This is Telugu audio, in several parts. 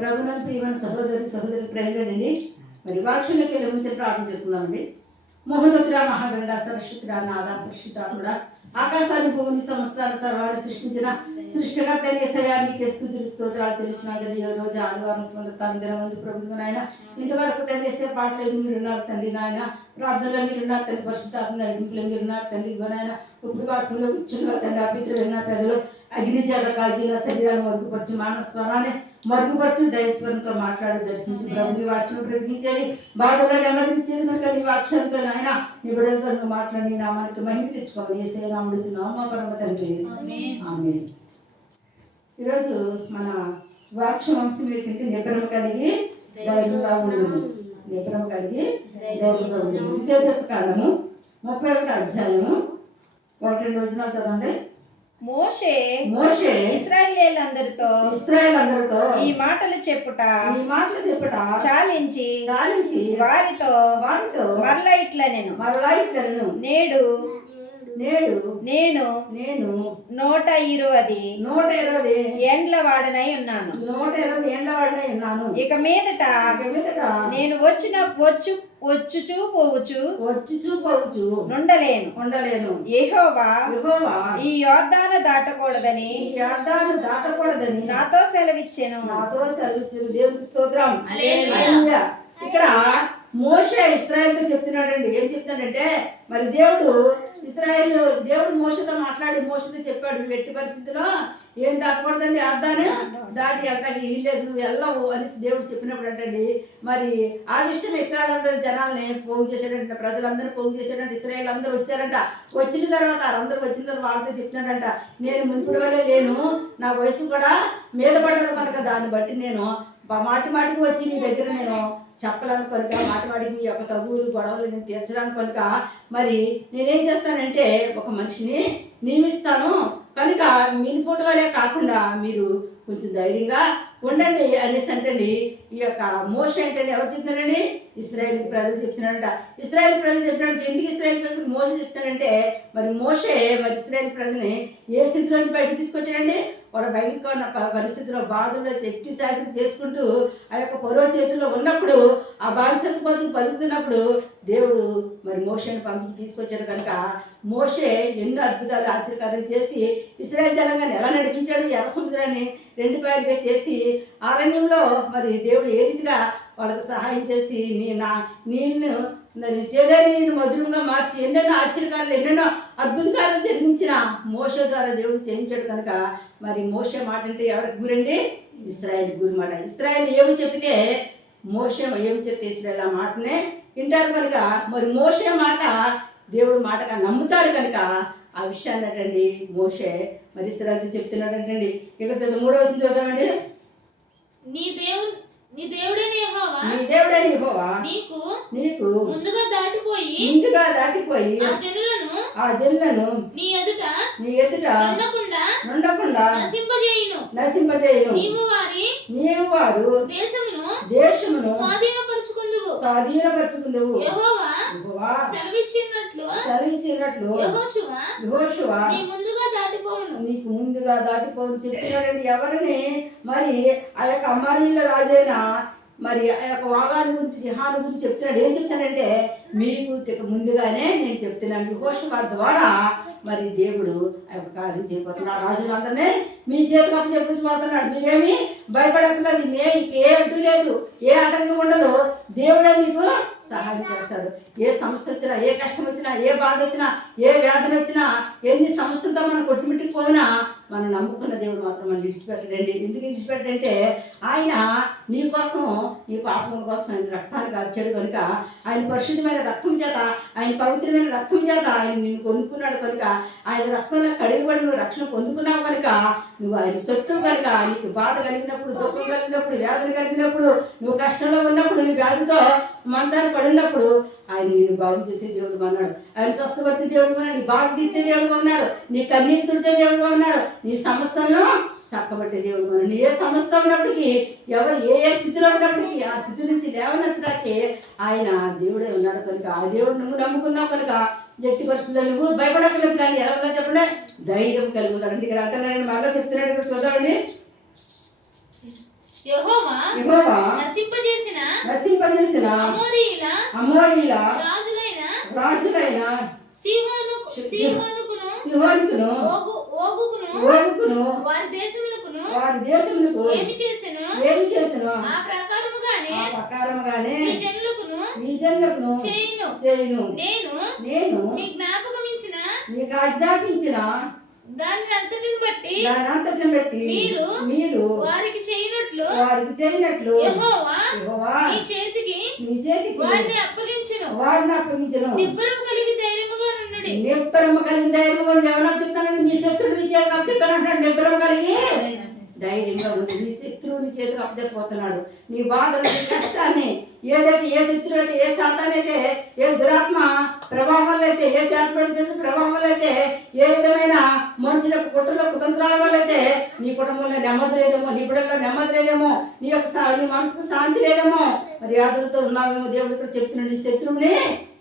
ప్రభుత్వం ప్రియమైన సహోదరి సహోదరి ప్రజలండి మరి వాక్షులకి వెళ్ళి ముందు ప్రార్థన చేసుకుందామండి. మహోన్నతుల మహాగండ సరస్వతుడ నాద కూడా ఆకాశాన్ని భూమిని సంస్థాన సర్వాన్ని సృష్టించిన సృష్టికర్త ఏసయ్యా కేస్తు స్థుతులు స్తోత్రాలు తెలిసిన రోజు ఆదివారం పొందుతాం ముందు ప్రభుత్వం నాయన ఇంతవరకు తండ్రి పాటలు మీరున్నారు తండ్రి నాయన? ప్రార్థనలో మీరున్నారు తండ్రి? పరిశుద్ధాత్మ నడిపింపులో మీరున్నారు తండ్రి నాయన? ఇప్పుడు వాటిలో కూర్చున్న తండ్రి అభిత్రులైన విన్న పెదలు అగ్ని చేత కాల్చిన శరీరాన్ని మరుగుపరచు మానస్వరాన్ని మరుగుపరచు దైస్వరంతో మాట్లాడి దర్శించి ప్రభు నీ వాక్యం బ్రతికించేది బాధలో నెమ్మదించేది కనుక నీ వాక్యంతో నాయన నీ బిడ్డలతో నువ్వు మాట్లాడి నీ నామానికి మహిమ తెచ్చుకోమని ఏ సేనాముడుతున్నావు మా పరమ తండ్రి. ఆమె ఈరోజు మన వాక్యం వంశం ఏంటంటే నిబ్రమ కలిగి దైవంగా ఉండదు నిబ్రమ కలిగి దైవంగా ఉండదు విద్యాభ్యాస కాండము ముప్పై ఒకటి అధ్యాయము. ఒకటి రెండు వచనాలు చదవండి. మోషే మోషే ఇస్రాయేలందరితో ఇస్రాయల్ అందరితో ఈ మాటలు చెప్పుట ఈ మాటలు చెప్పుట చాలించి సాధించి వారితో వారితో మరలా ఇట్లా నేను మరలా ఇట్లను నేడు నేడు నేను నేను నూట ఇరవది నూట ఇరవై ఏండ్ల వాడనై ఉన్నాను. నూట ఇరవై ఏండ్ల వాడిన ఉన్నాను. ఇక మీదట ఇక మీదట నేను వచ్చిన వచ్చు వచ్చుచూ పోవచ్చు వచ్చి చూపవచ్చు ఉండలేను. యెహోవా యెహోవా ఈ యోర్దాను దాటకూడదని ఈ దాటకూడదని నాతో సెలవిచ్చాను. నాతో సెలవిచ్చిన. దేవునికి స్తోత్రం. ఇక్కడ మోషే ఇస్రాయల్తో చెప్తున్నాడండి. ఏం చెప్తాడంటే మరి దేవుడు ఇస్రాయల్ దేవుడు మోసతో మాట్లాడి మోసతో చెప్పాడు ఎట్టి పరిస్థితిలో ఏం దాటకూడదండి అర్థాన్ని దాటి అంటాకి వీల్లేదు వెళ్ళవు అని దేవుడు చెప్పినప్పుడు అంటండి. మరి ఆ విషయం ఇస్రాయల్ అందరి జనాల్ని పోగు చేశాడంట ప్రజలందరూ పోగు చేశాడంట ఇస్రాయల్ అందరూ వచ్చారంట. వచ్చిన తర్వాత అందరూ వచ్చిన తర్వాత వాళ్ళతో చెప్తున్నాడంట నేను మునుపుడు వల్లే లేను నా వయసు కూడా మీద పడ్డది కనుక దాన్ని బట్టి నేను మాటి మాటికి వచ్చి మీ దగ్గర నేను చెప్పడానికి కనుక మాటి మీ యొక్క తగులు గొడవలు నేను తీర్చడానికి కనుక మరి నేనేం చేస్తానంటే ఒక మనిషిని నియమిస్తాను. కనుక మినిపోటు వలే కాకుండా మీరు కొంచెం ధైర్యంగా ఉండండి అనేసి అంటండి ఈ యొక్క మోస ఏంటంటే ఎవరు చెప్తున్నారండి? ఇస్రాయేల్ ప్రజలు చెప్తున్నారంట. ఇస్రాయేల్ ప్రజలు చెప్పినట్టు ఎందుకు ఇస్రాయేల్ ప్రజలు మోస చెప్తానంటే మరి మోసే మరి ఇస్రాయేల్ ప్రజల్ని ఏ స్థితిలోంచి బయటకు తీసుకొచ్చాడండి? వాడు బయటకు ఉన్న పరిస్థితిలో బాధల్లో శక్తి సాగులు చేసుకుంటూ ఆ యొక్క పొరవ చేతుల్లో ఉన్నప్పుడు ఆ బానిసత్వ బతుకు బతుకుతున్నప్పుడు దేవుడు మరి మోషని పంపించి తీసుకొచ్చాడు కనుక మోషే ఎన్నో అద్భుతాలు ఆశ్చర్యకార్యాలు చేసి ఇస్రాయల్ జనంగాన్ని ఎలా నడిపించాడు ఎర్ర సముద్రాన్ని రెండు పాయలుగా చేసి అరణ్యంలో మరి దేవుడు ఏ రీతిగా వాళ్ళకు సహాయం చేసి నీ నా నీళ్ళు చేదని నేను మధురంగా మార్చి ఎన్నెన్నో ఆశ్చర్యకారులు ఎన్నెన్నో అద్భుతాలు జరిగించిన మోస ద్వారా దేవుడు చేయించాడు కనుక మరి మోస మాట అంటే ఎవరికి గురండి? ఇస్రాయల్ గురి మాట. ఇస్రాయల్ ఏమి చెప్తే మోసే ఏమి చెప్తే ఇస్రాయల్ ఆ మాటనే వింటారు కనుక మరి మోసే మాట దేవుడు మాటగా నమ్ముతారు కనుక ఆ విషయాన్ని అటండి మోసే మరి ఇస్రాయల్తో చెప్తున్నాడంటండి ఇక్కడ చదువు? మూడో నీ దేవుడు నీ దేవుడైన యెహోవా నీ దేవుడని యెహోవా నీకు నీకు ముందుగా దాటిపోయి ముందుగా దాటిపోయి ఆ జనులను ఆ జనులను నీ ఎదుట నీ ఎదుట ఉండకుండా నుండకుండా నశింపజేయును. నశింపజేయను. నీవు వారి నీవు వారు దేశమును దేశమును స్వాధీనపరుచుకుందువు. స్వాధీనపరుచుకుందువు. యెహోవా సెలవిచ్చినట్లు సెలవిచ్చినట్లు యెహోషువ యెహోషువ. నీ ముందుగా దాటిపోవును. నీకు ముందుగా దాటిపోని చెప్తున్నారండి ఎవరిని? మరి ఆ యొక్క అమ్మానీల రాజైన మరి ఆ యొక్క వాగాన్ని గురించి సింహాన్ని గురించి చెప్తున్నాడు. ఏం చెప్తానంటే మీకు ముందుగానే నేను చెప్తున్నాను. యెహోషువ ద్వారా మరి దేవుడు ఆ యొక్క కార్యం చేయబోతున్నాడు. రాజులందరినీ మీ చేతి కోసం చెప్పించబోతున్నాడు. మీరేమి భయపడకుండా మే ఏ అడ్డు లేదు. ఏ ఆటంకం ఉండదు. దేవుడే మీకు సహాయం చేస్తాడు. ఏ సమస్య వచ్చినా ఏ కష్టం వచ్చినా ఏ బాధ వచ్చినా ఏ వ్యాధి వచ్చినా ఎన్ని సమస్యలతో మనం కొట్టుమిట్టుకుపోయినా మనం నమ్ముకున్న దేవుడు మాత్రం మనం విడిచిపెట్టడండి ఎందుకు విడిచిపెట్టంటే ఆయన నీ కోసం నీ పాపముల కోసం ఆయన రక్తాన్ని కార్చాడు కనుక ఆయన పరిశుద్ధమైన రక్తం చేత ఆయన పవిత్రమైన రక్తం చేత ఆయన నిన్ను కొనుక్కున్నాడు కనుక ఆయన రక్తంలో కడిగబడి నువ్వు రక్షణ పొందుకున్నావు కనుక నువ్వు ఆయన సొత్తు కనుక నీకు బాధ కలిగినప్పుడు దుఃఖం కలిగినప్పుడు వేదన కలిగినప్పుడు నువ్వు కష్టంలో ఉన్నప్పుడు నీ వ్యాధితో మంచాన్ని పడినప్పుడు ఆయన నేను బాగు చేసే దేవుడుగా ఉన్నాడు. ఆయన స్వస్థపరిచే దేవుడుగా ఉన్నాడు. నీ బాగు తీర్చే దేవుడుగా ఉన్నాడు. నీ కన్నీరు తుడిచే దేవుడుగా ఉన్నాడు. నీ సమస్తలను చక్కబట్టే ఉన్నాడు నీ ఏ సమస్య ఉన్నప్పటికీ ఎవరు ఏ ఏ స్థితిలో ఉన్నప్పటికీ ఆ స్థితి నుంచి లేవనెత్తడానికి ఆయన దేవుడే ఉన్నాడు కనుక. ఆ దేవుడు నువ్వు నమ్ముకున్నావు కనుక జట్టి పరిస్థితుల్లో నువ్వు భయపడకలేదు కానీ ఎలా చెప్పండి? ధైర్యం కలుగుతాడు అంటే ఇక్కడ అంటున్నాడు మళ్ళీ చెప్తున్నాడు చూద్దామండి. నశింపజేసిన అమోరీల రాజులైన రాజులైన సీహోను సీహోనుకును సిహోనికును ఓగుకును ఓగుకును వారి దేశమునకును వారి దేశములకు ఏమి చేసెను? ఏమి చేసిన? ఆ ప్రకారముగానే ఆ ప్రకారముగానే ఈ జనులకును ఈ జనులకు చేయును. చేయును. నేను నేను మీ జ్ఞాపకమించిన మీకు ఆజ్ఞాపించిన దానిని అంతటిని బట్టి దాని అంతటిని బట్టి మీరు మీరు వారికి చేయనట్లు వారికి చేయనట్లు యెహోవా యెహోవా నీ చేతికి నీ చేతికి వారిని అప్పగించును. వారిని అప్పగించను. నిబ్బరం ధైర్యముగా నుండి నిబ్బరము కలిగి ధైర్యం ఉండి ఎవరో చెప్తానండి మీ శత్రుడు మీ చేతికి అప్పచెప్తానంటాడు నిబ్బరం కలిగి ధైర్యంగా ఉండి. నీ శత్రువు నీ చేతికి అప్పచెప్పోతున్నాడు నీ బాధలు నీ కష్టాన్ని ఏదైతే ఏ శత్రువు అయితే ఏ శాతానైతే ఏ దురాత్మ ప్రభావం అయితే ఏ శాతం ప్రభావం అయితే ఏ విధమైన మనుషుల కుట్రల కుతంత్రాల వల్ల అయితే నీ కుటుంబంలో నెమ్మది లేదేమో నీ బిడ్డల్లో నెమ్మది లేదేమో నీ యొక్క నీ మనసుకు శాంతి లేదేమో. మరి ఆదరతో ఉన్నావేమో దేవుడు ఇక్కడ చెప్తున్నాడు. నీ శత్రువుని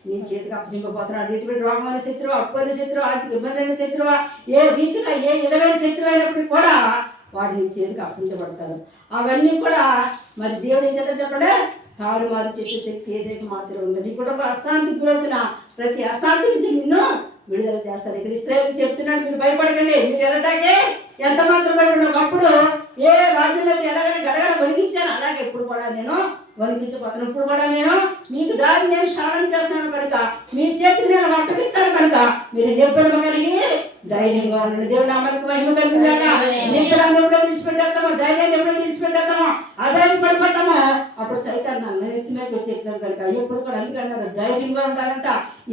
నీ చేతికి అప్పచింపబోతున్నాడు ఇటువంటి రోగమైన శత్రువు అప్పైన శత్రువు ఆర్థిక ఇబ్బందులైన శత్రువా ఏ రీతిగా ఏ విధమైన శత్రువు అయినప్పటికీ కూడా వాడు నీ చేతికి అప్పగించబడతాడు. అవన్నీ కూడా మరి దేవుడు ఏం చేస్తారు చెప్పండి? తారుమారు చేసే శక్తి ఏ శక్తి మాత్రం ఉంది నీ కుటుంబ అశాంతికి గురవుతున్న ప్రతి అశాంతి నుంచి నిన్ను విడుదల చేస్తాడు. ఇక్కడ ఇస్రాయల్ చెప్తున్నాడు మీరు భయపడకండి. మీరు వెళ్ళటాకే ఎంత మాత్రం భయపడినప్పుడు ఏ రాజుల్లో ఎలాగైనా గడగడ వణికించాను అలాగే ఇప్పుడు కూడా నేను వణికించబోతున్నాను. ఇప్పుడు కూడా నేను మీకు దారి నేను శాలం చేస్తాను కనుక మీ చేతికి నేను అప్పగిస్తాను కనుక మీరు నిబ్బరం కలిగి ధైర్యంగా ఉండండి. దేవుడు నామానికి మహిమ కలిగిందాక నిబ్బరాన్ని ఎప్పుడో విడిచిపెట్టేస్తామో ధైర్యాన్ని ఎప్పుడో విడిచిపెట్టేస్తామో అధైర్యం పడిపోతామో. అప్పుడు సైతాన్ని నన్ను ఎత్తి మీద వచ్చేస్తాను కనుక ఎప్పుడు కూడా అందుకన్నారు ధైర్యంగా ఉండాలంట.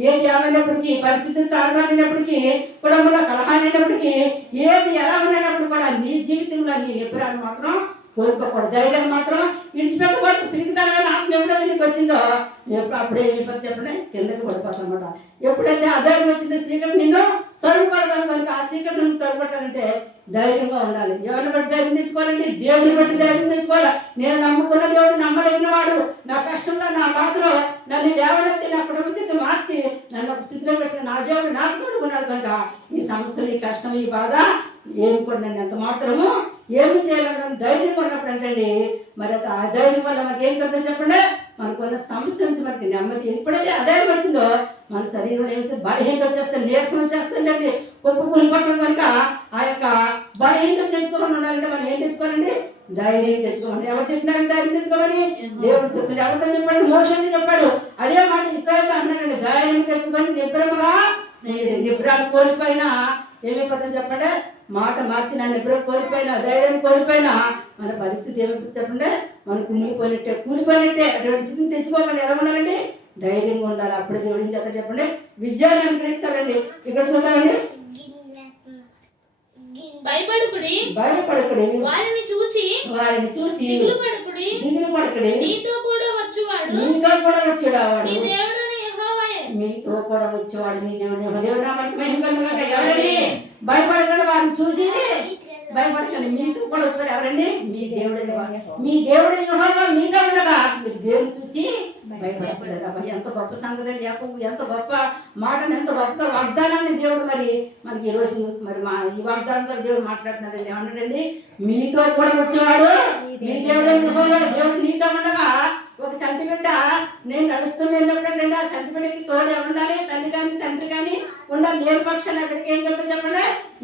ఏది ఏమైనప్పటికీ పరిస్థితులు తారుమారినప్పటికీ కుటుంబంలో కలహాలైనప్పటికీ ఏది ఎలా ఉన్నప్పుడు కూడా నీ జీవితంలో నీ నిబ్బరాన్ని మాత్రం. కోరుకోకూడదు ధైర్యం మాత్రం. విడిచిపెట్టకూడదు పిరిగితనమైన ఆత్మ ఎప్పుడైతే నీకు వచ్చిందో ఎప్పుడు అప్పుడే ఏమైపోతే చెప్పడే కిందకి పడిపోతాం అనమాట ఎప్పుడైతే అధైర్యం వచ్చిందో సీక్రెట్ నిన్ను తరుముకోవడం కనుక ఆ సీక్రెట్ నువ్వు తరుముకోవాలంటే ధైర్యంగా ఉండాలి. ఎవరిని బట్టి ధైర్యం తెచ్చుకోవాలండి? దేవుని బట్టి ధైర్యం తెచ్చుకోవాలి. నేను నమ్ముకున్న దేవుడు నమ్మదగిన వాడు. నా కష్టంలో నా బాధలో నన్ను లేవనెత్తి నా కుటుంబ స్థితి మార్చి నన్ను ఒక స్థితిలో పెట్టిన నా దేవుడు నాకు తోడుకున్నాడు కనుక ఈ సమస్యలు ఈ కష్టం ఈ బాధ ఏమి కూడా నన్ను ఎంత మాత్రము ఏమి చేయాలని ధైర్యం ఉన్నప్పుడు అంటే మరి ఆ ధైర్యం వల్ల మనకి ఏం కలుగుతుంది చెప్పండి? మనకున్న నుంచి మనకి నెమ్మది ఎప్పుడైతే అధైర్యం వచ్చిందో మన శరీరంలో ఏమి బలహీనత వచ్చేస్తుంది నీరసం వచ్చేస్తుందండి కుప్ప కూలిపోవడం కనుక ఆ యొక్క బలహీనత తెచ్చుకోమని ఉండాలంటే మనం ఏం తెచ్చుకోవాలండి? ధైర్యం తెచ్చుకోమని ఎవరు చెప్పినారంటే ధైర్యం తెచ్చుకోమని? దేవుడు చెప్తుంది ఎవరితో చెప్పాడు? మోషన్ చెప్పాడు. అదే మాట ఇస్రాయల్ అన్నాడండి. ధైర్యం తెచ్చుకొని నిబ్రమగా నిబ్రాలు కోల్పోయినా ఏమైపోతుంది చెప్పండి? మాట మార్చిన నిబ్రం కోల్పోయినా ధైర్యం కోల్పోయినా మన పరిస్థితి ఏమైపోతుంది చెప్పండి? మనకు కూలిపోయినట్టే కూలిపోయినట్టే అటువంటి స్థితిని తెచ్చుకోకండి ఎలా ఉండాలండి? ధైర్యంగా ఉండాలి. అప్పుడు దేవుడి చేత చెప్పండి? విజయాన్ని అనుగ్రహిస్తాడండి ఇక్కడ చూద్దామండి. భయపడుకుడి. భయపడకుడి. వారిని చూచి వారిని చూసి దిగులు పడుకుడి దిగులు పడకుడి నీతో కూడా వచ్చువాడు. మీతో కూడా వచ్చాడు నీ వాడు దేవుడని యెహోవాయే మీతో కూడా వచ్చేవాడు మీ దేవుడు. దేవుడు? మహిమ భయపడకుండా వారిని చూసి భయపడకండి. మీతో కూడా వచ్చారు ఎవరండి? మీ దేవుడు మీ దేవుడు యెహోవా మీతో ఉండగా మీరు దేవుడు చూసి భయపడకూడదు అబ్బా, ఎంత గొప్ప సంగతి అండి యాకోబు, ఎంత గొప్ప మాటను ఎంత గొప్ప వాగ్దానాన్ని దేవుడు మరి మనకి ఈరోజు మరి మా ఈ వాగ్దానంతో దేవుడు మాట్లాడుతున్నాడండి. ఏమన్నాడండి? మీతో కూడా వచ్చేవాడు. మీ దేవుడు దేవుడు నీతో ఉండగా ఒక చంటిబిడ్డ నేను నడుస్తున్నప్పుడు వెళ్ళినప్పుడు చంటిబిడ్డకి చంటి బిడ్డకి తోడు ఉండాలి? తల్లి కానీ తండ్రి కానీ ఉండాలి. లేని పక్షాన్ని అక్కడికి ఏం చెప్తా చెప్పండి?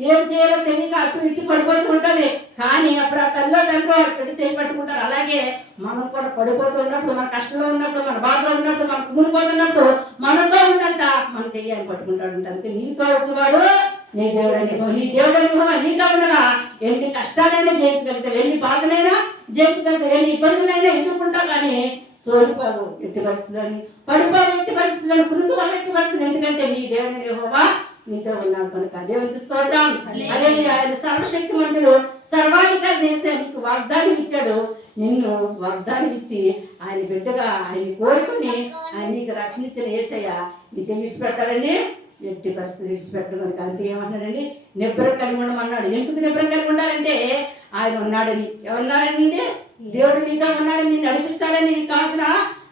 ఏం చేయాలో తెలియక అటు ఇటు పడిపోతూ ఉంటుంది. కానీ అప్పుడు ఆ తల్లిలో తండ్రి పెట్టి చేయి పట్టుకుంటారు అలాగే మనం కూడా పడిపోతూ ఉన్నప్పుడు మన కష్టంలో ఉన్నప్పుడు మన బాధలో ఉన్నప్పుడు మనం కుమిలిపోతున్నప్పుడు మనతో ఉన్నట్ట మన చెయ్యాలని పట్టుకుంటాడు. అందుకే నీతో వచ్చేవాడు నీ దేవుడని నీ దేవుడని నీతో ఉండగా ఎన్ని కష్టాలైనా జయించగలిగితే ఎన్ని బాధలైనా జయించగలిగితే ఎన్ని ఇబ్బందులైనా ఎదుర్కొంటావు కానీ సోలిపోవు. ఎట్టి పరిస్థితులని పడిపోవు ఎట్టి పరిస్థితులను పురుగుపోవు ఎట్టి పరిస్థితులు ఎందుకంటే నీ దేవుని యెహోవా నీతో ఉన్నాడు కనుక దేవునికి స్తోత్రం అదే ఆయన సర్వశక్తిమంతుడు సర్వాధికారి చేసే నీకు వాగ్దానం ఇచ్చాడు. నిన్ను వాగ్దానం ఇచ్చి ఆయన బిడ్డగా ఆయన కోరుకొని ఆయన నీకు రక్షణ ఇచ్చిన ఏసయ్య నీ చెయ్యి విడిచిపెడతాడండి. ఎట్టి పరిస్థితి విడిచిపెట్టడం కనుక అంతే ఏమన్నాడండి నిబ్బరం కలిగి ఉండమన్నాడు. ఎందుకు నిబ్బరం కలిగి ఉండాలంటే ఆయన ఉన్నాడని. ఎవరున్నారండి దేవుడు నీతో ఉన్నాడని నేను నడిపిస్తాడని నీకు కావాల్సిన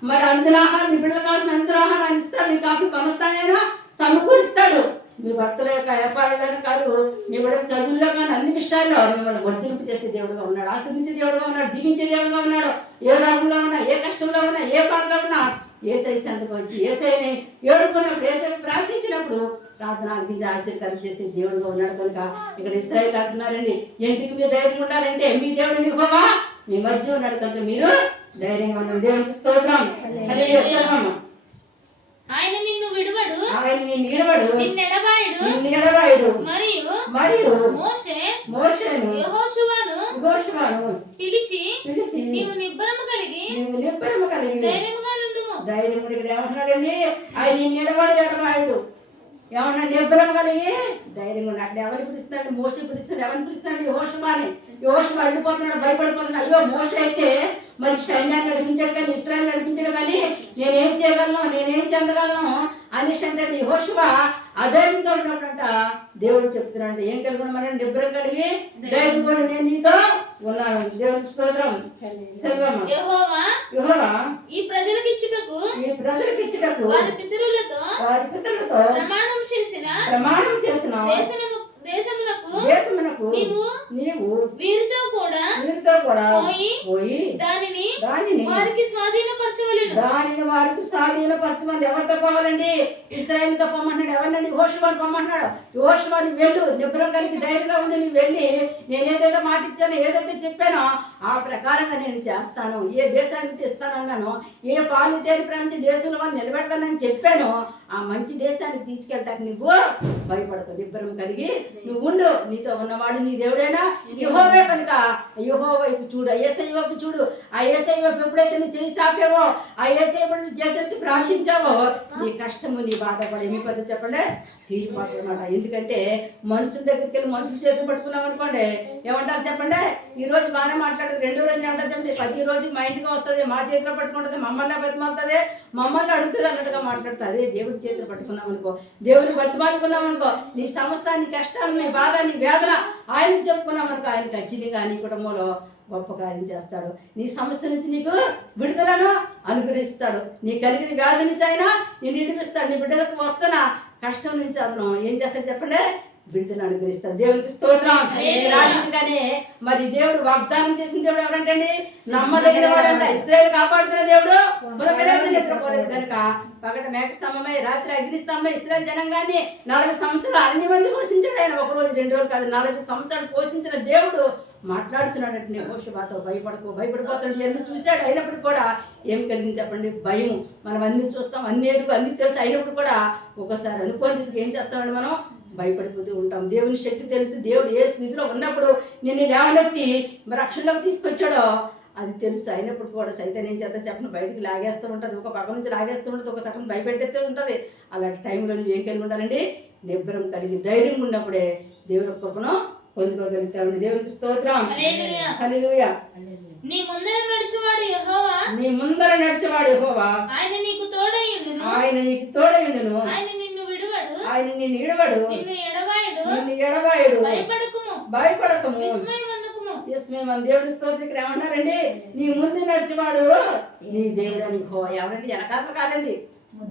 మరి అంతరాహారం నీ బిడ్డలకు కావాల్సిన అంతరాహారం ఆయన ఇస్తాడు. నీకు కావాల్సిన సమస్తానైనా సమకూరుస్తాడు. మీ భర్తల యొక్క వ్యాపారాలను కాదు మీ బిడ్డల చదువుల్లో కానీ అన్ని విషయాల్లో మిమ్మల్ని వర్తింపు చేసే దేవుడుగా ఉన్నాడు. ఆశ్రదించే దేవుడుగా ఉన్నాడు. దీవించే దేవుడుగా ఉన్నాడు. ఏ లాభంలో ఉన్నా ఏ కష్టంలో ఉన్నా ఏ బాధలో ఉన్నా ఏసై సంతకు వచ్చి ఏసైని ఏడుకున్నప్పుడు ఏసై ప్రార్థించినప్పుడు ప్రార్థనకి ఆశ్చర్యకరం చేసే దేవుడుగా ఉన్నాడు కనుక ఇక్కడ ఇస్రాయల్ అంటున్నారండి ఎందుకు మీరు ధైర్యం ఉండాలంటే మీ దేవుడు నీకోవా మీ మధ్య ఉన్నాడు కనుక మీరు ధైర్యంగా ఉన్నారు దేవునికి స్తోత్రం. ఆయన నిన్ను విడువడు ఆయన నీ నీడవాడు నిన్నెడబాయుడు నీ నీడవాయుడు మరియు మరియు మోషే మోషను యెహోషువను ఘోషమాను పిలిచి పిలిచి నీవు నిబ్బరము కలిగి నీవు నిబ్బరము కలిగి ధైర్యముగా ధైర్యం ఇక్కడ ఏమంటున్నాడండి ఆయన ఈ నిడవాడు ఎడవాడు ఏమన్నా నిబ్బరం కలిగి? ధైర్యం ఉండి అక్కడ ఎవరిని పిలుస్తాడు? మోస పిలుస్తాడు. ఎవరిని పిలుస్తాడు? యోషమాని యోషం అడ్డుపోతున్నాడు భయపడిపోతున్నాడు. అయ్యో మోస అయితే మరి సైన్యాన్ని నడిపించాడు కానీ ఇస్రాయల్ నడిపించాడు కానీ నేనేం చేయగలను నేనేం చెందగలను అనేసి అంటే యహోషువ అధైర్యంతో ఉన్నప్పుడంట దేవుడు చెప్తున్నాడు ఏం కలిగి మనం నిబ్బరం కలిగి ధైర్యం కూడా నేను నీతో ఉన్నాను. దేవుడి స్తోత్రం. యెహోవా ఈ ప్రజలకు ఇచ్చుటకు ఈ ప్రజలకు ఇచ్చేటప్పుడు వారి పితరులతో వారి పితరులతో ప్రమాణం చేసిన ప్రమాణం చేసిన దేశము దేశమునకు దేశమునకు నీవు నీవు వీరితో కూడా వీరితో కూడా పోయి పోయి దానిని దానిని వారికి స్వాధీనపరచవలెను. దానిని వారికి స్వాధీనపరచమని ఎవరితో పోవాలండి? ఇస్రాయేల్తో పొమ్మన్నాడు ఎవరినండి? హోషువారు పొమ్మన్నాడు. హోషువారు వెళ్ళు. నిబ్బరం కలిగి ధైర్యంగా ఉండి నువ్వు వెళ్ళి నేను ఏదైతే మాట ఇచ్చానో ఏదైతే చెప్పానో ఆ ప్రకారంగా నేను చేస్తాను. ఏ దేశానికి తెస్తానన్నానో ఏ పాలు తేలి ప్రేమించి దేశంలో నిలబెడతానని చెప్పానో ఆ మంచి దేశానికి తీసుకెళ్ళటానికి నువ్వు భయపడకు. నిబ్బరం కలిగి నువ్వు ఉండు నీతో ఉన్నవాడు నీ దేవుడేనా? యుహోవే కనుక యుహో వైపు చూడు ఏసై వైపు చూడు. ఆ ఏసై వైపు ఎప్పుడైతే నువ్వు చేయి చాపావో ఆ ఏసై వైపు చేతులెత్తి ప్రార్థించావో నీ కష్టము నీ బాధపడి మీ పద్ధతి చెప్పండి. తీరిపోతున్నమాట ఎందుకంటే మనుషుల దగ్గరికి వెళ్ళి మనుషులు చేతులు పట్టుకున్నాం అనుకోండి ఏమంటారు చెప్పండి? ఈ రోజు బాగానే మాట్లాడదు రెండో రోజు ఏమంటారు చెప్పండి? ప్రతి రోజు మా ఇంటికి వస్తుంది మా చేతిలో పట్టుకుంటుంది మమ్మల్ని బతిమాలుతుంది మమ్మల్ని అడుగుతుంది అన్నట్టుగా మాట్లాడుతుంది. అదే దేవుడి చేతులు పట్టుకున్నాం అనుకో దేవుని బతిమాలుకున్నాం అనుకో నీ సమస్య నీ కష్టాలు నీ బాధ నీ వేదన ఆయనకు చెప్పుకున్నాం అనుకో ఆయన ఖచ్చితంగా నీ కుటుంబంలో గొప్ప కార్యం చేస్తాడు. నీ సమస్య నుంచి నీకు విడుదలను అనుగ్రహిస్తాడు. నీ కలిగిన వ్యాధి నుంచి అయినా నేను విడిపిస్తాడు. నీ బిడ్డలకు వస్తున్న కష్టం నుంచి అతను ఏం చేస్తాడు చెప్పండి? విడుదల అనుగ్రహిస్తాడు దేవునికి స్తోత్రం. రాజుగానే మరి దేవుడు వాగ్దానం చేసిన దేవుడు ఎవరంటండి? నమ్మదగిన వాడంట ఇస్రాయేల్ కాపాడుతున్న దేవుడు నిద్రపోలేదు కనుక పగట మేక స్తంభమై రాత్రి అగ్ని స్తంభమై ఇస్రాయల్ జనంగాన్ని నలభై సంవత్సరాలు అన్ని మంది పోషించాడు ఆయన. ఒక రోజు రెండు రోజులు కాదు నలభై సంవత్సరాలు పోషించిన దేవుడు మాట్లాడుతున్నాడంటే నీ హోషబాతో భయపడకు భయపడిపోతాడు ఎన్ని చూశాడు. అయినప్పుడు కూడా ఏం కలిగింది చెప్పండి? భయం మనం అన్ని చూస్తాం అన్ని ఎరుగు అన్ని తెలుసు. అయినప్పుడు కూడా ఒకసారి అనుకోని ఏం చేస్తామండి మనం? భయపడిపోతూ ఉంటాం. దేవుని శక్తి తెలుసు. దేవుడు ఏ స్థితిలో ఉన్నప్పుడు నిన్ను లేవనెత్తి రక్షణలోకి తీసుకొచ్చాడో అది తెలుసు. అయినప్పుడు కూడా సైతం ఏం చేస్తా చెప్పను. బయటికి లాగేస్తూ ఉంటుంది. ఒక పక్క నుంచి లాగేస్తూ ఉంటుంది. ఒక సగం భయపెట్టేస్తూ ఉంటుంది. అలాంటి టైంలో నువ్వు ఏం కలిగి ఉండాలండి? నిబ్బరం కలిగి ధైర్యం ఉన్నప్పుడే దేవుని కృపను పొందుకోగలుగుతామండి దేవునికి స్తోత్రం. హల్లెలూయా. నీ ముందర నడుచువాడు యెహోవా. నీ ముందర నడిచేవాడు యెహోవా. ఆయన నీకు తోడయుండును ఆయన నీకు తోడయుండును ఆయన ఆయన నిన్ను ఇడవడు నిన్ను ఎడబాయుడు నిన్ను భయపడకుము. భయపడకము. విస్మయమందుకుము దేవుడి స్తోత్రం. ఇక్కడ ఏమన్నారండి? నీ ముందు నడిచేవాడు నీ దేవుడు హో. ఎవరండి? వెనకాతలు కాదండి.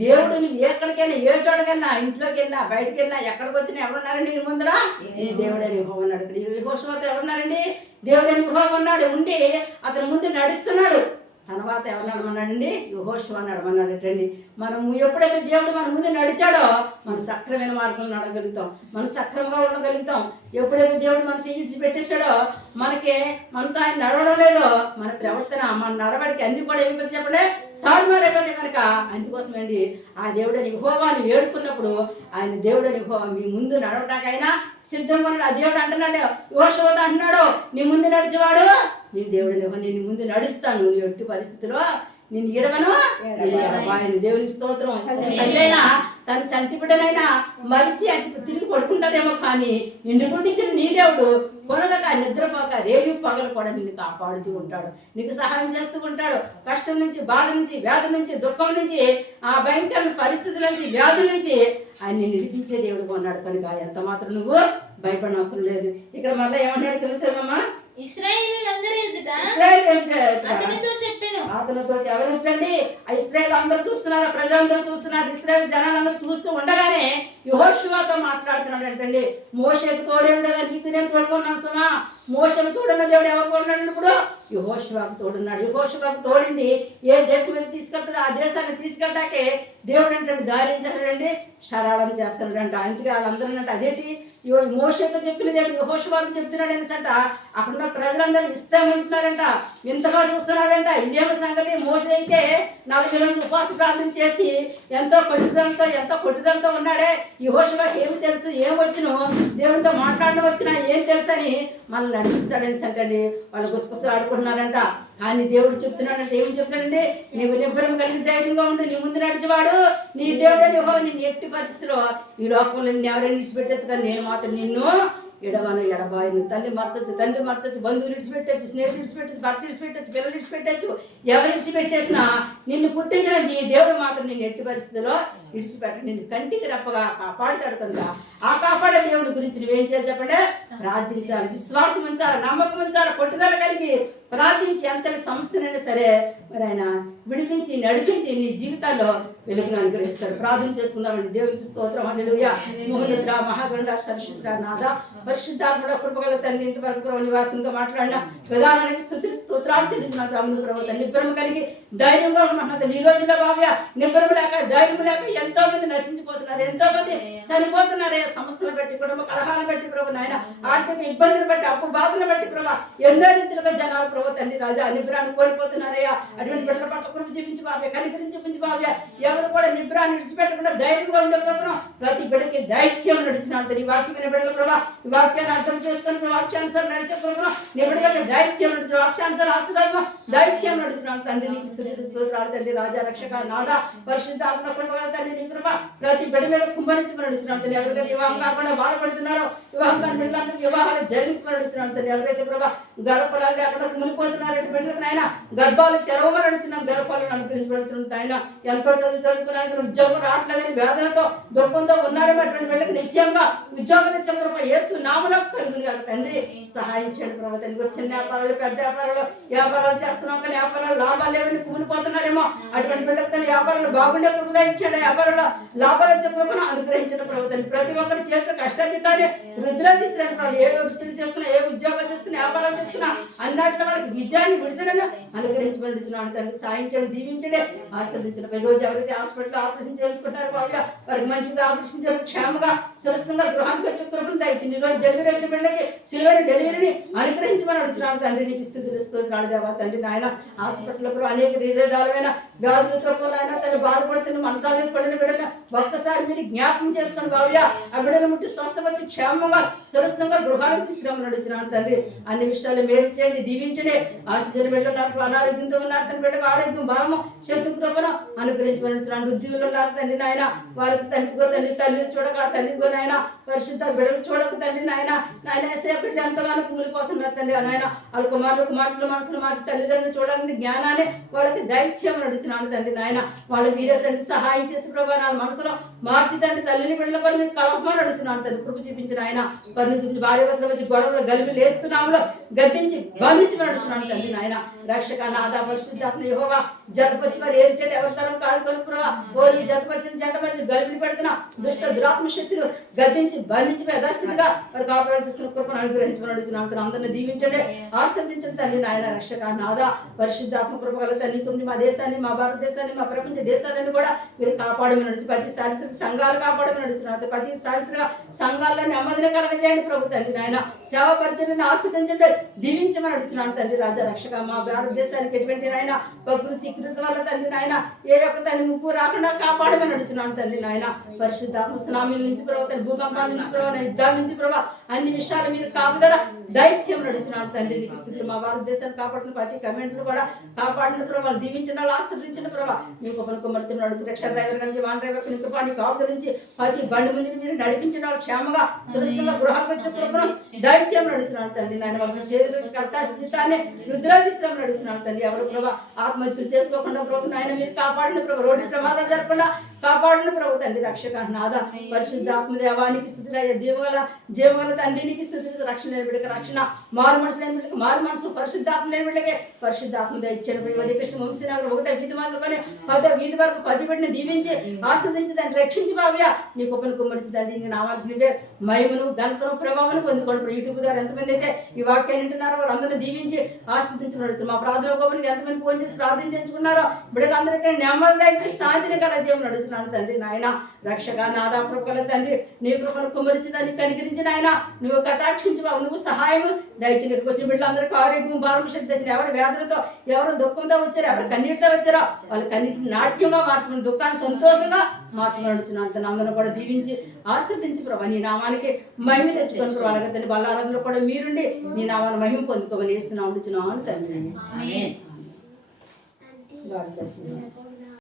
దేవుడు నువ్వు ఎక్కడికైనా ఏ చోటకైనా ఇంట్లోకి వెళ్ళినా బయటకు వెళ్ళినా ఎక్కడికి వచ్చినా ఎవరున్నారండి నీ ముందర నీ దేవుడని హో ఉన్నాడు. ఇక్కడ ఈ హోషమతో ఎవరున్నారండి? దేవుడని హో ఉన్నాడు. ఉండి అతని ముందు నడుస్తున్నాడు. తర్వాత ఎవరు నడమన్నాడండి యుహోషు అని నడమన్నాడటండి మనం ఎప్పుడైతే దేవుడు మన ముందు నడిచాడో మనం సక్రమైన మార్గంలో నడగలుగుతాం. మనం సక్రమంగా ఉండగలుగుతాం. ఎప్పుడైతే దేవుడు మన చేయించి పెట్టేశాడో మనకి మనతో ఆయన నడవడం లేదో మన ప్రవర్తన మన నడవడికి అన్ని కూడా ఏమైపోతే చెప్పండి? తారుమారైపోతే కనుక. అందుకోసమండి ఆ దేవుడని యెహోవాని వేడుకున్నప్పుడు ఆయన దేవుడని యెహోవా మీ ముందు నడవటాకైనా సిద్ధంగా ఉన్నాడు. ఆ దేవుడు అంటున్నాడు యోషవత అంటున్నాడు నీ ముందు నడిచేవాడు నీ దేవుడని నేను ముందు నడుస్తాను నీ ఎట్టి పరిస్థితిలో నేను ఈడవను నేను ఎడబాయను. దేవునికి స్తోత్రం. తల్లైనా తన చంటి బిడ్డనైనా మరిచి అటు తిరిగి పడుకుంటుందేమో కానీ నిన్ను పుట్టించిన నీ దేవుడు కొనగక నిద్రపోక రేవి పగలు కూడా నిన్ను కాపాడుతూ ఉంటాడు. నీకు సహాయం చేస్తూ ఉంటాడు. కష్టం నుంచి బాధ నుంచి వ్యాధి నుంచి దుఃఖం నుంచి ఆ భయంకరమైన పరిస్థితుల నుంచి వ్యాధుల నుంచి ఆయన నిన్ను విడిపించే దేవుడుగా ఉన్నాడు కనుక ఎంత మాత్రం నువ్వు భయపడిన అవసరం లేదు. ఇక్కడ మళ్ళీ ఏమన్నాడు కింద అతనితో ఎవరించండి ఆ ఇస్రాయల్ అందరూ చూస్తున్నారు ప్రజలందరూ చూస్తున్నారు ఇస్రాయల్ జనాలందరూ చూస్తూ ఉండగానే యహోశివాతో మాట్లాడుతున్నాడు ఏంటండి మోషకు తోడే ఉండగా నేను తోడుకున్నాను సుమా. మోషకు తోడున్న దేవుడు ఎవరు ఉన్నాడు ఇప్పుడు? యుహోశివాకు తోడున్నాడు. యుహోశివాకు తోడింది ఏ దేశం మీద తీసుకెళ్తుందో ఆ దేశాన్ని తీసుకెళ్ళటాకే దేవుడు అంటే దారి చేస్తాడండి? శరాళం చేస్తున్నాడంట అందుకే వాళ్ళందరూ అంటే అదేంటి? మోషతో చెప్పినది ఏంటి? యుహోశివాకు చెప్తున్నాడు అనేసంట. అక్కడున్న ప్రజలందరూ ఇస్తామంటున్నారంట ఇంతగా చూస్తున్నాడంట. ఇదేమో సంగతి? మోస అయితే నలభై రోజులు ఉపవాస ప్రార్థన చేసి ఎంతో పట్టుదలతో ఎంతో పట్టుదలతో ఉన్నాడే. యుహోశివాకి ఏమి తెలుసు? ఏం వచ్చినో? దేవుడితో మాట్లాడడం వచ్చినా ఏం తెలుసు అని మనల్ని నడిపిస్తాడని సంటండి వాళ్ళు గుసగుసలు ఉన్నారంట ఆయన దేవుడు చెప్తున్నాడంటే ఏమి చెప్తున్నాడండి నీవు నిబ్బరం కలిగి ధైర్యంగా ఉండు నీ ముందు నడిచేవాడు నీ దేవుడు యెహోవా నేను ఎట్టి పరిస్థితిలో ఈ లోకంలో నిన్ను ఎవరైనా విడిచిపెట్టచ్చు కానీ నేను మాత్రం నిన్ను ఎడవను ఎడబాయిను. తల్లి మరచచ్చు తండ్రి మరచచ్చు బంధువులు విడిచిపెట్టచ్చు స్నేహితులు విడిచిపెట్టచ్చు భర్త విడిచిపెట్టచ్చు పిల్లలు విడిచిపెట్టచ్చు ఎవరు విడిచిపెట్టేసినా నిన్ను పుట్టించిన నీ దేవుడు మాత్రం నేను ఎట్టి పరిస్థితిలో విడిచిపెట్ట నిన్ను కంటికి రెప్పగా కాపాడుతాడు కనుక ఆ కాపాడే దేవుడి గురించి నువ్వేం చేయాలి చెప్పండి? ప్రార్థించాలి. విశ్వాసం ఉంచాలి నమ్మకం ఉంచాలి పట్టుదల కలిగి ప్రార్థించి ఎంత సమస్యనైనా సరే మరి ఆయన విడిపించి నడిపించి నీ జీవితాల్లో వెలుగును అనుగ్రహిస్తాడు ప్రార్థన చేసుకుందామండి. దేవునికి స్తోత్రం. హల్లెలూయా. మహోన్నతుడా మహాగరుడ పరిశుద్ధ నాథ పరిశుద్ధాత్మడ కృపగల తండ్రి ఇంతవరకు ప్రభు నివాసంతో మాట్లాడిన విధానానికి స్థుతి స్తోత్రాలు చెల్లించిన రాముడు ప్రభు నిబ్బరం కలిగి ధైర్యంగా ఉన్నమాట ఈ రోజుల భావ్య నిబ్బరం లేక ధైర్యం లేక ఎంతో మంది నశించిపోతున్నారు. ఎంతో మంది చనిపోతున్నారే. సమస్యలు బట్టి కుటుంబ కలహాలను బట్టి ప్రభు నాయన ఆర్థిక ఇబ్బందులు బట్టి అప్పు బాధలు బట్టి ప్రభు ఎన్నో రీతిలుగా జనాలు ప్రభు తండ్రి రాజా నిబ్రాన్ని కోల్పోతున్నారయ్యా. అటువంటి బిడ్డల పట్ల కృప చూపించి బాబ్య కనికరించి చూపించి బాబ్య ఎవరు కూడా నిబ్రాన్ని విడిచిపెట్టకుండా ధైర్యంగా ఉండే ప్రభు ప్రతి బిడ్డకి దైత్యం నడిచినంత ఈ వాక్యమైన బిడ్డల ప్రభా ఈ వాక్యాన్ని అర్థం చేసుకుని ప్రభు వాక్యానుసారం నడిచే ప్రభు నీ బిడ్డలకి దైత్యం నడిచిన వాక్యానుసారం ఆశ్రయం దైత్యం నడిచిన తండ్రి నీకు స్థుతి స్తోత్రాలు తండ్రి రాజా రక్షక నాద పరిశుద్ధ ఆత్మ కృపగల తండ్రి నీ కృప ప్రతి బిడ్డ మీద కుంభరించి నడుచున్నాడు. తండ్రి ఎవరికైతే వివాహం కాకుండా బాధపడుతున్నారో వివాహం కాని బిడ్డలందరికీ వివాహాలు జరిగి నడుచున్నాడు. తండ్రి ఎవరైతే ప్రభా గర్భఫలాలు లేకుండా కుమిలిపోతున్నారు ఎటు బిడ్డలకు నాయన. గర్భాలు తెరవమని నడుచున్నాం గర్భాలను అనుగ్రహించి ఆయన ఎంతో చదువు చదువుకున్నాక ఉద్యోగం రావట్లేదని వేదనతో దుఃఖంతో ఉన్నారేమో అటువంటి బిడ్డలకు నిశ్చయంగా ఉద్యోగం నిత్యం కృప వేస్తూ నామలో కలుగుని కాదు తండ్రి సహాయించాడు చేయండి తండ్రి చిన్న వ్యాపారాలు పెద్ద వ్యాపారాలు వ్యాపారాలు చేస్తున్నాం కానీ వ్యాపారాలు లాభాలు లేవని కుమిలిపోతున్నారేమో. అటువంటి బిడ్డలకు తన వ్యాపారాలు బాగుండే కృపగా ఇచ్చాడు. వ్యాపారంలో లాభాలు వచ్చే కృపను అనుగ్రహించిన ప్రభుత్వం ప్రతి ఒక్కరి చేతులు కష్టాతీతాన్ని వృద్ధిలో తీసుకురాడు ఏ వృత్తులు చేస్తున్నా ఏ ఉద్యోగాలు చేస్తున్నా వ్యాపారాలు చేస్తున్నా అన్నట్లు వారికి విజయాన్ని విడుదలను అనుగ్రహించబడుతున్నాను తండ్రి సాయం చేయండి దీవించండి ఆశ్రదించిన ఈ రోజు ఎవరైతే హాస్పిటల్లో ఆపరేషన్ చేయించుకుంటారో బాబు వారికి మంచిగా ఆపరేషన్ చేయాలి క్షేమంగా సురక్షితంగా గృహానికి వచ్చి కృపను దయచింది రోజు డెలివరీ అయిన బిడ్డకి సిల్వర్ డెలివరీని అనుగ్రహించమని అడుగుతున్నాను తండ్రి నీకు స్థితులు స్తోత్రాలు దేవా. తండ్రి నాయన హాస్పిటల్లో కూడా అనేక విధాలమైన వ్యాధులతో కూడా తను బాధపడుతున్న మనతాల మీద పడిన బిడ్డలు ఒక్కసారి మీరు జ్ఞాపకం చేసుకోండి బావ్యా ఆ బిడ్డలు ముట్టి స్వస్థపరిచి క్షేమంగా సురక్షితంగా గృహానికి తీసుకురమ్మని అడుగుతున్నాను తండ్రి అన్ని విషయాలు మేలు చేయండి దీవించండి. ఆశ్చర్య బిడ్డలు అనారోగ్యంతో ఉన్నారు తన బిడ్డకు ఆరోగ్యం బలము శక్తి కృపను అనుగ్రహించమని నడుచున్నాను ఉద్యోగులు ఉన్నారు తండ్రి నాయన. వారికి తల్లి తండ్రి తల్లిని చూడక తల్లిగో నాయన. పరిశుద్ధ బిడ్డలు చూడక తండ్రి నాయన. నాయన సేపటి ఎంతగానో కుమిలిపోతున్నారు తండ్రి నాయన. వాళ్ళ కుమారులు కుమార్తెల మనసులు మార్చి తల్లిదండ్రులు చూడాలని జ్ఞానాన్ని వాళ్ళకి దైత్యం నడుచున్నాను తండ్రి నాయన. వాళ్ళు మీరే తండ్రి సహాయం చేసి ప్రభావ నా మనసులో మార్చి తండ్రి తల్లిని బిడ్డలు కూడా మీకు కలపమని అడుగుతున్నాను తండ్రి. కృప చూపించిన ఆయన కన్ను చూపించి భార్య భర్తల మధ్య గొడవలు గలిపి లేస్తున్నాములో గద్దించి బంధించమని అడుగుతున్నాను తండ్రి నాయన రక్షక నాద పరిశుద్ధాత్మ యెహోవా జతపచ్చి మరి ఏం చెట్టు ఎవరి తరం కాదు కొనుక్కున్నావా ఓరి జతపచ్చిన జంట మధ్య గలిపిని పెడుతున్నా. దుష్ట దురాత్మ శక్తులు గద్దించి బంధించి యథాస్థితిగా మరి కాపాడు చేస్తున్న కృపను అనుగ్రహించమని అడుగుతున్నాను. అందరిని దీవించండి. ఆశ్రదించిన తండ్రి నాయన రక్షక నాద పరిశుద్ధాత్మ కృప గల తండ్రి తుమ్మి మా దేశాన్ని మా భారతదేశాన్ని మా ప్రపంచ దేశాలను కూడా మీరు కాపాడమని నడుచు ప్రతి సారిత్రిక సంఘాలు కాపాడమని నడుచున్నారు ప్రతి సారిత్రిక సంఘాల్లో నెమ్మదిని కలగజేయండి ప్రభు తండ్రి నాయన. సేవ పరిచర్యను ఆశ్రదించండి దీవించమని అడుగుతున్నాను తండ్రి. రాజా రక్షక మా భారతదేశానికి ఎటువంటి నాయన? ప్రకృతి సీకృతి వల్ల తండ్రి నాయన? ఏ యొక్క తల్లి ముప్పు రాకుండా కాపాడమని అడుగుతున్నాను తండ్రి నాయన. పరిశుద్ధ సునామీల నుంచి ప్రభావ తన భూకంపాల నుంచి ప్రభావ యుద్ధాల నుంచి ప్రభావ అన్ని విషయాలు మీరు కాపుదల దైత్యం నడుచున్నాడు తండ్రి నీకు స్థితిలో మా భారతదేశాన్ని కాపాడిన ప్రతి కమెంట్లు కూడా కాపాడిన ప్రభావ దీవించిన ఆశ్రదించిన ప్రభావ మీ కొబ్బరి కుమర్చం నడుచు రక్షణ డ్రైవర్ నుంచి వాన్ డ్రైవర్ నుంచి పాని కాపుదల నుంచి ప్రతి బండి ముందు మీరు నడిపించిన క్షేమంగా సురక్షితంగా గృహాలకు వచ్చే దైత్యం నడుచున్నాడు తండ్రి నాయన. వాళ్ళ చేతులు కట్టాల్సిన జీతాన్ని నిద్రాదిస్తాం అడుగుతున్నాను తండ్రి ఎవరు ప్రభా ఆత్మహత్యలు చేసుకోకుండా ప్రభు నాయన మీరు కాపాడిన ప్రభు. రోడ్డు ప్రమాదం జరగకుండా కాపాడును ప్రభు తండ్రి రక్షక నాద పరిశుద్ధ ఆత్మదేవానికి స్థుతులయ్య జీవగల జీవగల తండ్రినికి స్థుతి రక్షణ లేని రక్షణ మారు మనసు లేని బిడ్డకి మారు మనసు పరిశుద్ధాత్మ లేని బిడ్డకి పరిశుద్ధాత్మ ఇచ్చాడు ప్రియవది కృష్ణ వంశీనగర్ ఒకటే వీధి మాత్రమే పదో వీధి వరకు పది బిడ్డని దీవించి ఆశ్రదించి దాన్ని రక్షించి బావ్య నీ కుప్పను కుమ్మరించి దాన్ని నీ నువ్వే మహిమను ఘనతను ప్రభావం పొందుకోండి యూట్యూబ్ ద్వారా ఎంతమంది అయితే ఈ వాక్యాన్ని వింటున్నారో వాళ్ళందరినీ అందరిని దీవించి ఆస్వాదించి మా ప్రార్థన గోపునికి ఎంతమంది ఫోన్ చేసి ప్రార్థన చేయించుకున్నారో బిడ్డలందరికీ నెమ్మది దయచేసి శాంతిని కల జీవం నడుచున్నాను తండ్రి నాయన రక్షగా నాదా కృపల తండ్రి నీ కృపను కుమ్మరించి దాన్ని కనికరించి నాయన నువ్వు కటాక్షించి బాబు నువ్వు సహాయము దయచేసి ఇక్కడికి వచ్చిన బిడ్డలందరికీ ఆరోగ్యం భారం శక్తి తెచ్చిన ఎవరు వేదనతో ఎవరు దుఃఖంతో వచ్చారో ఎవరు కన్నీటితో వచ్చారో వాళ్ళ కన్నీటిని నాట్యంగా మార్చుకుని దుఃఖాన్ని సంతోషంగా మార్చుకుని అంత అందరూ కూడా దీవించి ఆశ్రదించి ప్రభా నీ నామానికి మహిమ తెచ్చుకొని ప్రభు అలాగే తల్లి బలారంలో కూడా మీరుండి నీ నామాన్ని మహిమ పొందుకోమని వేస్తున్నాం తండ్రి. God bless you.